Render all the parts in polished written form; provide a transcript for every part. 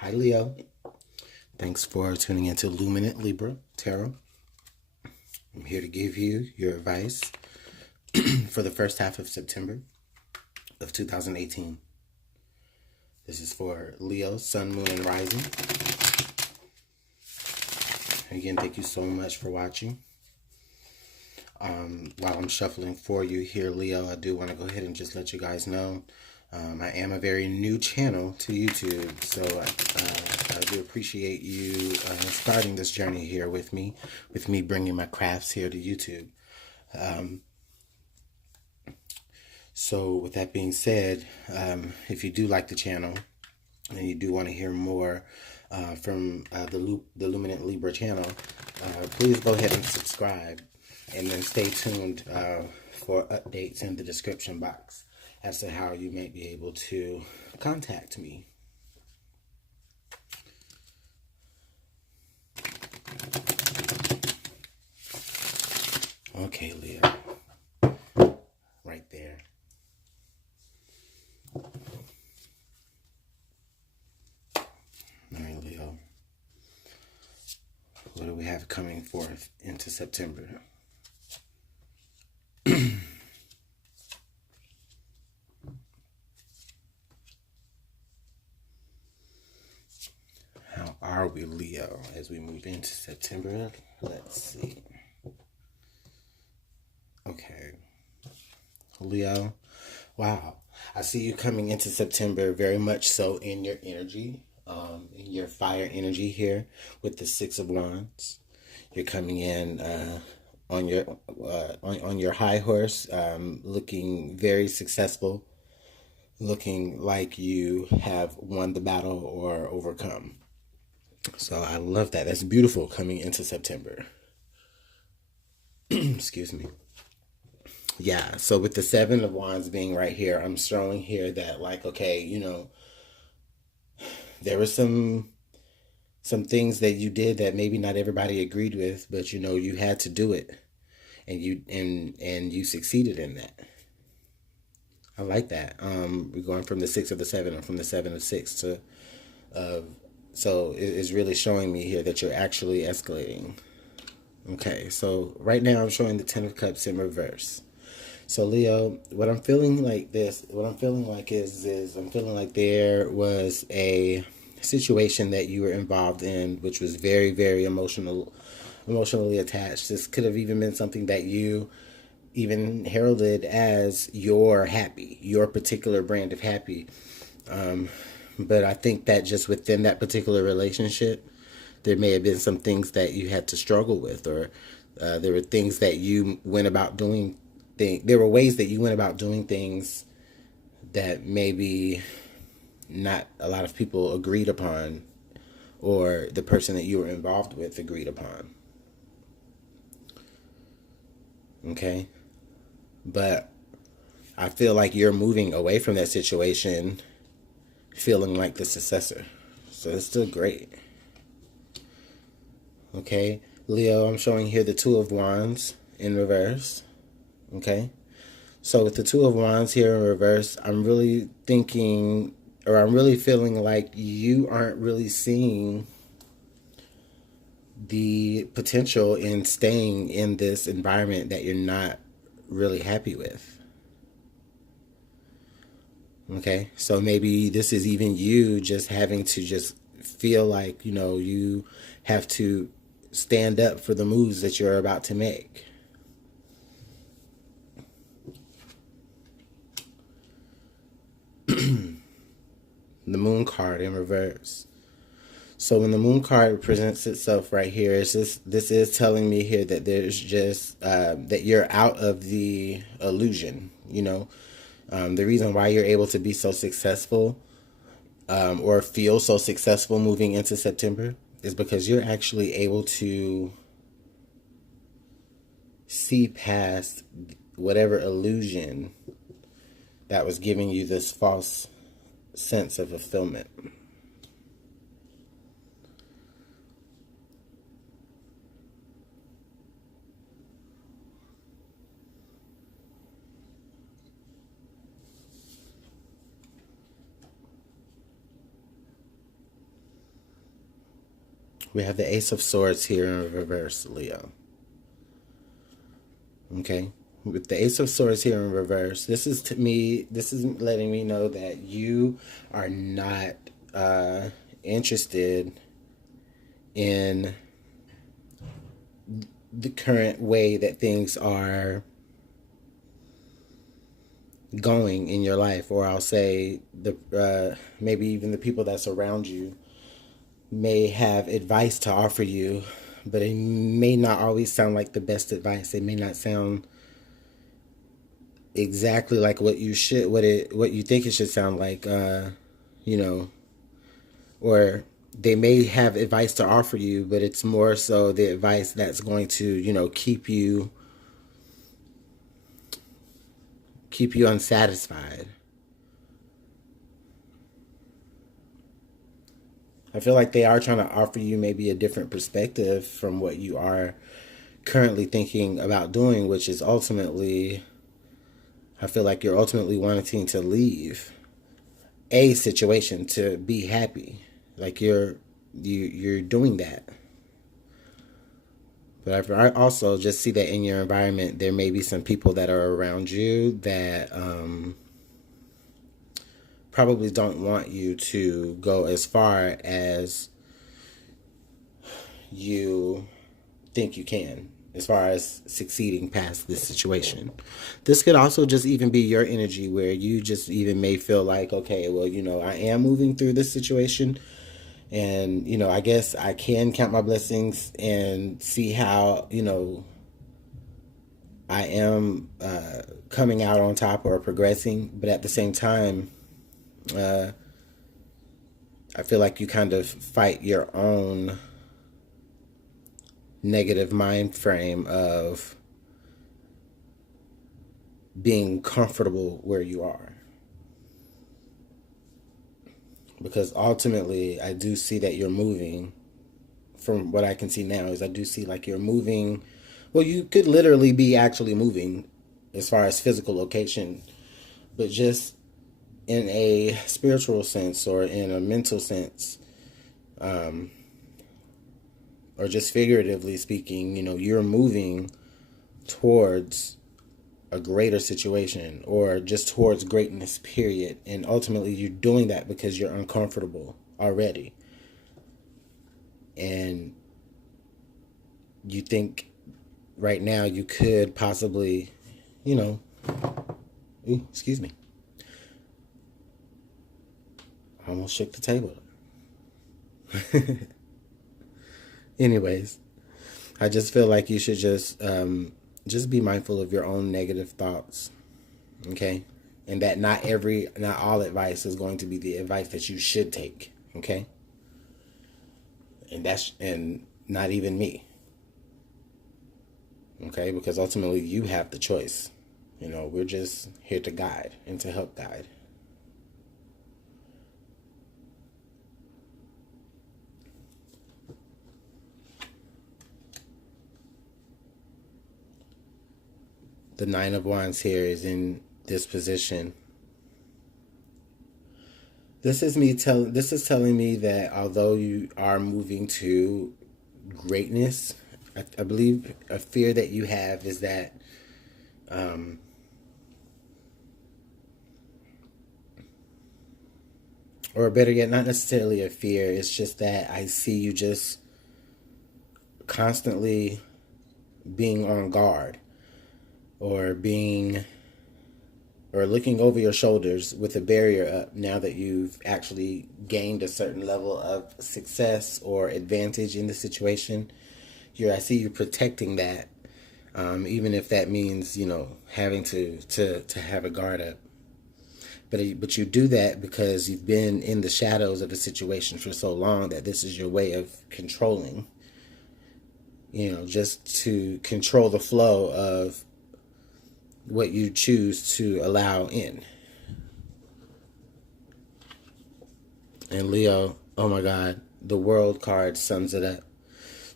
Hi, Leo. Thanks for tuning into Luminant Libra Tarot. I'm here to give you your advice for the first half of September of 2018. This is for Leo, Sun, Moon, and Rising. Again, thank you so much for watching. While I'm shuffling for you here, Leo, I do want to go ahead and just let you guys know I am a very new channel to YouTube, so I do appreciate you starting this journey here with me bringing my crafts here to YouTube. So with that being said, if you do like the channel and you do want to hear more from the Luminant Libra channel, please go ahead and subscribe, and then stay tuned for updates in the description box as to how you may be able to contact me. Okay, Leo. Right there. All right, Leo. What do we have coming forth into September? How are we, Leo, as we move into September? Let's see. Okay. Leo, wow. I see you coming into September very much so in your energy, in your fire energy here with the Six of Wands. You're coming in on your high horse, looking very successful, looking like you have won the battle or overcome. So I love that. That's beautiful coming into September. Excuse me. Yeah, so with the Seven of Wands being right here, I'm showing here that, like, okay, you know, there were some things that you did that maybe not everybody agreed with, but you know, you had to do it, and you succeeded in that. I like that. We're going from the Six of the Seven, or from the Seven of Six to so it's really showing me here that you're actually escalating. Okay, so right now I'm showing the Ten of Cups in reverse. So Leo, what I'm feeling like is I'm feeling like there was a situation that you were involved in, which was very, very emotionally attached. This could have even been something that you even heralded as your happy, your particular brand of happy. But I think that just within that particular relationship, there may have been some things that you had to struggle with, or there were things that you went about doing. There were ways that you went about doing things that maybe not a lot of people agreed upon, or the person that you were involved with agreed upon. Okay? But I feel like you're moving away from that situation feeling like the successor. So it's still great. Okay? Leo, I'm showing here the Two of Wands in reverse. Okay? So with the Two of Wands here in reverse, I'm really thinking, or I'm really feeling like you aren't really seeing the potential in staying in this environment that you're not really happy with. Okay? So maybe this is even you just having to just feel like, you know, you have to stand up for the moves that you're about to make. The Moon card in reverse. So when the Moon card presents itself right here, this is telling me here that there's just that you're out of the illusion. You know, the reason why you're able to be so successful, or feel so successful moving into September, is because you're actually able to see past whatever illusion that was giving you this false sense of fulfillment. We have the Ace of Swords here in reverse, Leo. Okay? With the Ace of Swords here in reverse, this is letting me know that you are not interested in the current way that things are going in your life, or I'll say maybe even the people that surround you may have advice to offer you, but it may not always sound like the best advice. It may not sound exactly like what you think it should sound like, you know, or they may have advice to offer you, but it's more so the advice that's going to, you know, keep you unsatisfied. I feel like they are trying to offer you maybe a different perspective from what you are currently thinking about doing, which is ultimately, I feel like you're ultimately wanting to leave a situation to be happy. Like you're doing that. But I also just see that in your environment, there may be some people that are around you that probably don't want you to go as far as you think you can, as far as succeeding past this situation. This could also just even be your energy where you just even may feel like, okay, well, you know, I am moving through this situation, and, you know, I guess I can count my blessings and see how, you know, I am coming out on top or progressing. But at the same time, I feel like you kind of fight your own negative mind frame of being comfortable where you are. Because ultimately, I do see that you're moving. From what I can see now, is I do see like you're moving. Well, you could literally be actually moving as far as physical location, but just in a spiritual sense or in a mental sense, or just figuratively speaking, you know, you're moving towards a greater situation or just towards greatness, period. And ultimately, you're doing that because you're uncomfortable already. And you think right now you could possibly, you know, excuse me, I almost shook the table. Anyways, I just feel like you should just be mindful of your own negative thoughts, okay? And that not all advice is going to be the advice that you should take, okay? And not even me, okay? Because ultimately you have the choice. You know, we're just here to guide and to help guide. The Nine of Wands here is in this position. This is telling me that although you are moving to greatness, I believe a fear that you have is that or better yet, not necessarily a fear, it's just that I see you just constantly being on guard or looking over your shoulders with a barrier up now that you've actually gained a certain level of success or advantage in the situation. I see you protecting that, even if that means, you know, having to have a guard up. But you do that because you've been in the shadows of a situation for so long that this is your way of controlling, you know, just to control the flow of what you choose to allow in. And Leo, oh my God, the World card sums it up.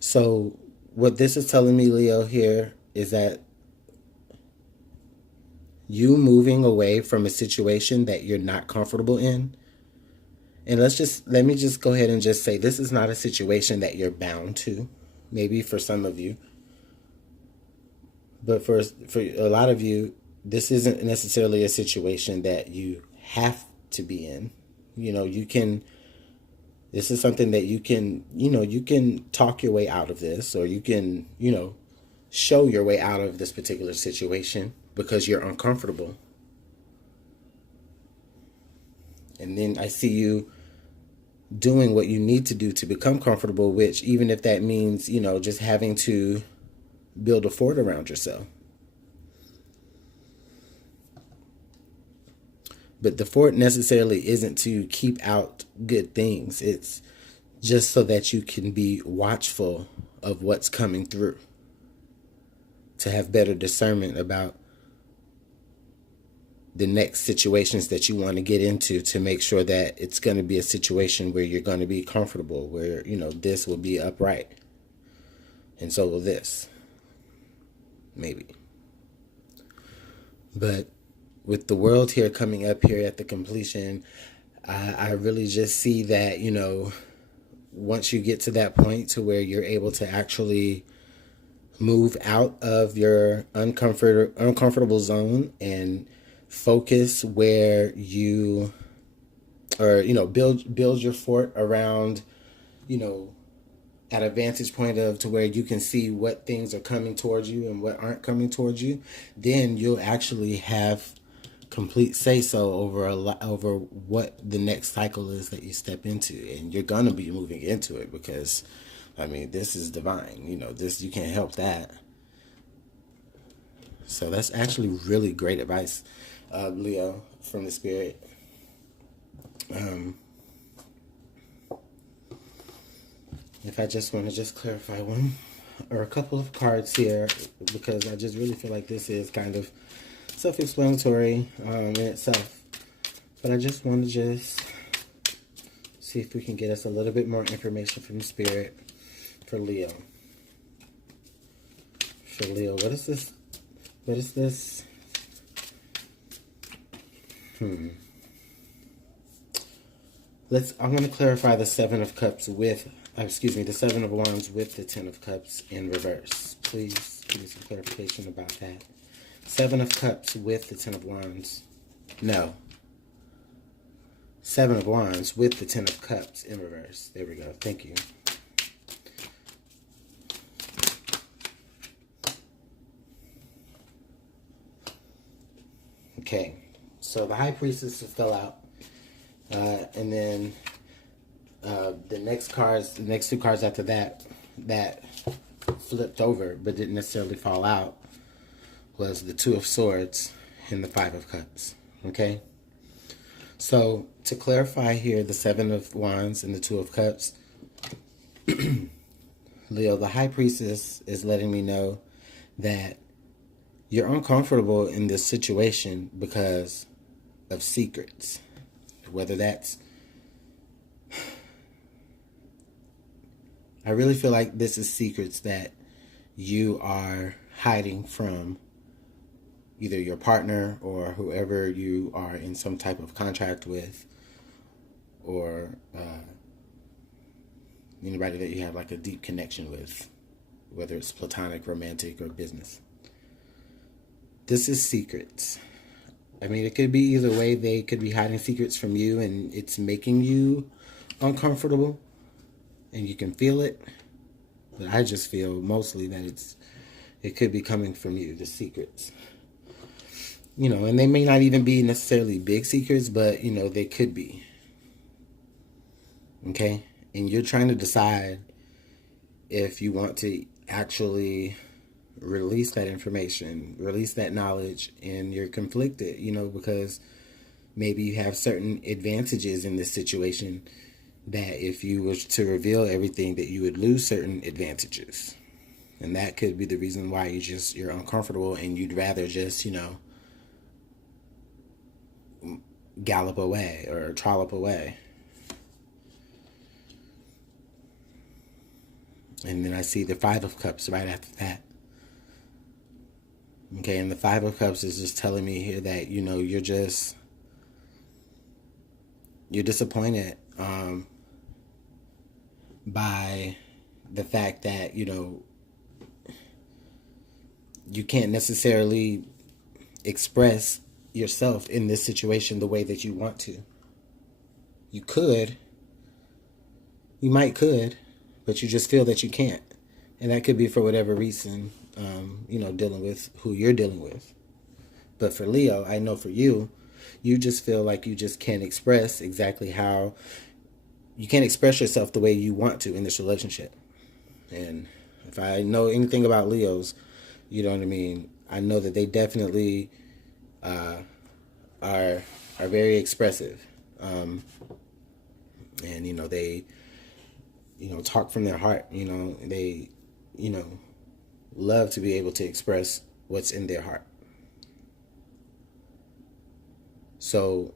So what this is telling me, Leo, here is that you moving away from a situation that you're not comfortable in And let me just go ahead and just say this is not a situation that you're bound to. Maybe for some of you, but for a lot of you, this isn't necessarily a situation that you have to be in. You know, you can this is something that you can, you can talk your way out of this, or you can, show your way out of this particular situation because you're uncomfortable. And then I see you doing what you need to do to become comfortable, which even if that means, just having to build a fort around yourself. But the fort necessarily isn't to keep out good things. It's just so that you can be watchful of what's coming through, to have better discernment about the next situations that you want to get into, to make sure that it's going to be a situation where you're going to be comfortable, where, this will be upright. And so will this. Maybe. But with the world here coming up here at the completion, I really just see that, once you get to that point to where you're able to actually move out of your uncomfortable zone and focus where you, or, build your fort around, at a vantage point of to where you can see what things are coming towards you and what aren't coming towards you, then you'll actually have complete say-so over what the next cycle is that you step into. And you're going to be moving into it because, this is divine. This, you can't help that. So that's actually really great advice, Leo, from the Spirit. If I just want to just clarify one or a couple of cards here, because I just really feel like this is kind of self-explanatory in itself. But I just want to just see if we can get us a little bit more information from the Spirit for Leo. For Leo, what is this? What is this? I'm going to clarify the Seven of Cups with, the Seven of Wands with the Ten of Cups in reverse. Please give me some clarification about that. Seven of Cups with the Ten of Wands. No. Seven of Wands with the Ten of Cups in reverse. There we go. Thank you. Okay. So the High Priestess fell out. And then the next two cards after that flipped over but didn't necessarily fall out was the Two of Swords and the Five of Cups. Okay? So to clarify here, the Seven of Wands and the Two of Cups, Leo, the High Priestess is letting me know that you're uncomfortable in this situation because of secrets. Whether that's, I really feel like this is secrets that you are hiding from either your partner or whoever you are in some type of contract with, or anybody that you have like a deep connection with, whether it's platonic, romantic, or business. This is secrets. It could be either way. They could be hiding secrets from you and it's making you uncomfortable and you can feel it. But I just feel mostly that it could be coming from you, the secrets. And they may not even be necessarily big secrets, but, they could be. Okay? And you're trying to decide if you want to actually release that information, release that knowledge, and you're conflicted, because maybe you have certain advantages in this situation that if you were to reveal everything that you would lose certain advantages. And that could be the reason why you're uncomfortable and you'd rather just, gallop away or trollop away. And then I see the Five of Cups right after that. Okay, and the Five of Cups is just telling me here that, you're disappointed by the fact that, you can't necessarily express yourself in this situation the way that you want to. You could, you might could, but you just feel that you can't. And that could be for whatever reason, dealing with who you're dealing with. But for Leo, I know for you, you just feel like you just can't express exactly how, you can't express yourself the way you want to in this relationship. And if I know anything about Leos, you know what I mean, I know that they definitely are very expressive. And, they, talk from their heart. They, love to be able to express what's in their heart. So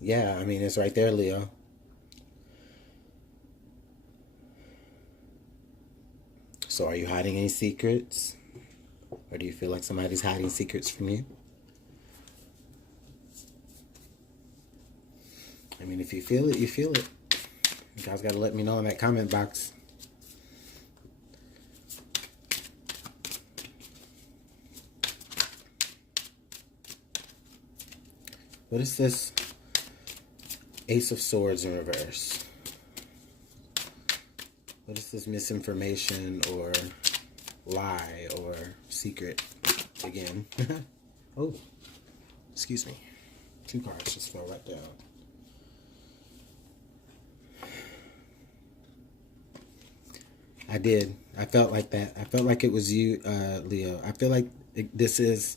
yeah, I mean, it's right there, Leo. So are you hiding any secrets? Or do you feel like somebody's hiding secrets from you? I mean, if you feel it, you feel it. You guys got to let me know in that comment box. What is this Ace of Swords in reverse? What is this misinformation or lie or secret again? Oh, excuse me. 2 cards just fell right down. I did. I felt like that. I felt like it was you, Leo. I feel like this is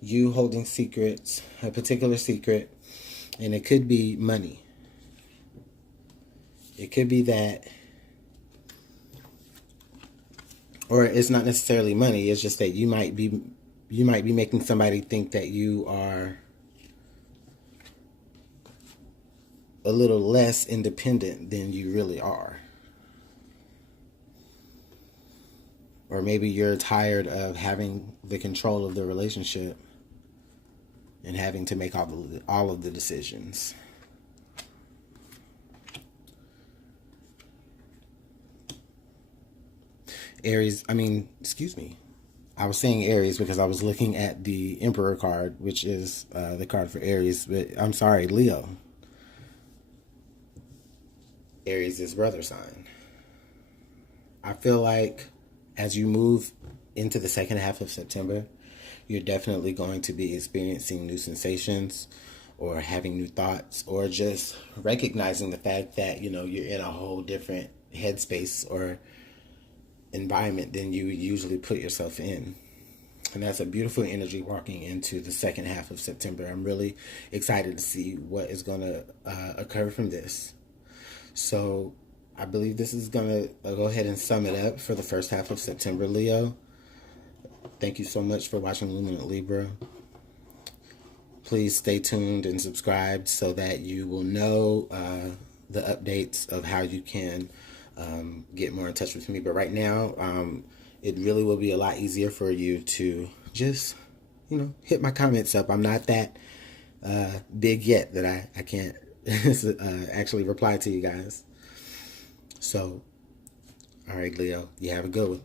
you holding secrets, a particular secret, and it could be money. It could be that, or it's not necessarily money. It's just that you might be making somebody think that you are a little less independent than you really are. Or maybe you're tired of having the control of the relationship and having to make all of the decisions. Aries, excuse me. I was saying Aries because I was looking at the Emperor card, which is the card for Aries. But I'm sorry, Leo. Aries is brother sign. I feel like as you move into the second half of September, you're definitely going to be experiencing new sensations or having new thoughts or just recognizing the fact that, you're in a whole different headspace or environment than you usually put yourself in. And that's a beautiful energy walking into the second half of September. I'm really excited to see what is going to occur from this. So I believe this is going to go ahead and sum it up for the first half of September, Leo. Thank you so much for watching Luminant Libra. Please stay tuned and subscribe so that you will know the updates of how you can get more in touch with me. But right now, it really will be a lot easier for you to just, hit my comments up. I'm not that big yet that I can't actually reply to you guys. So, all right, Leo, you have a good one.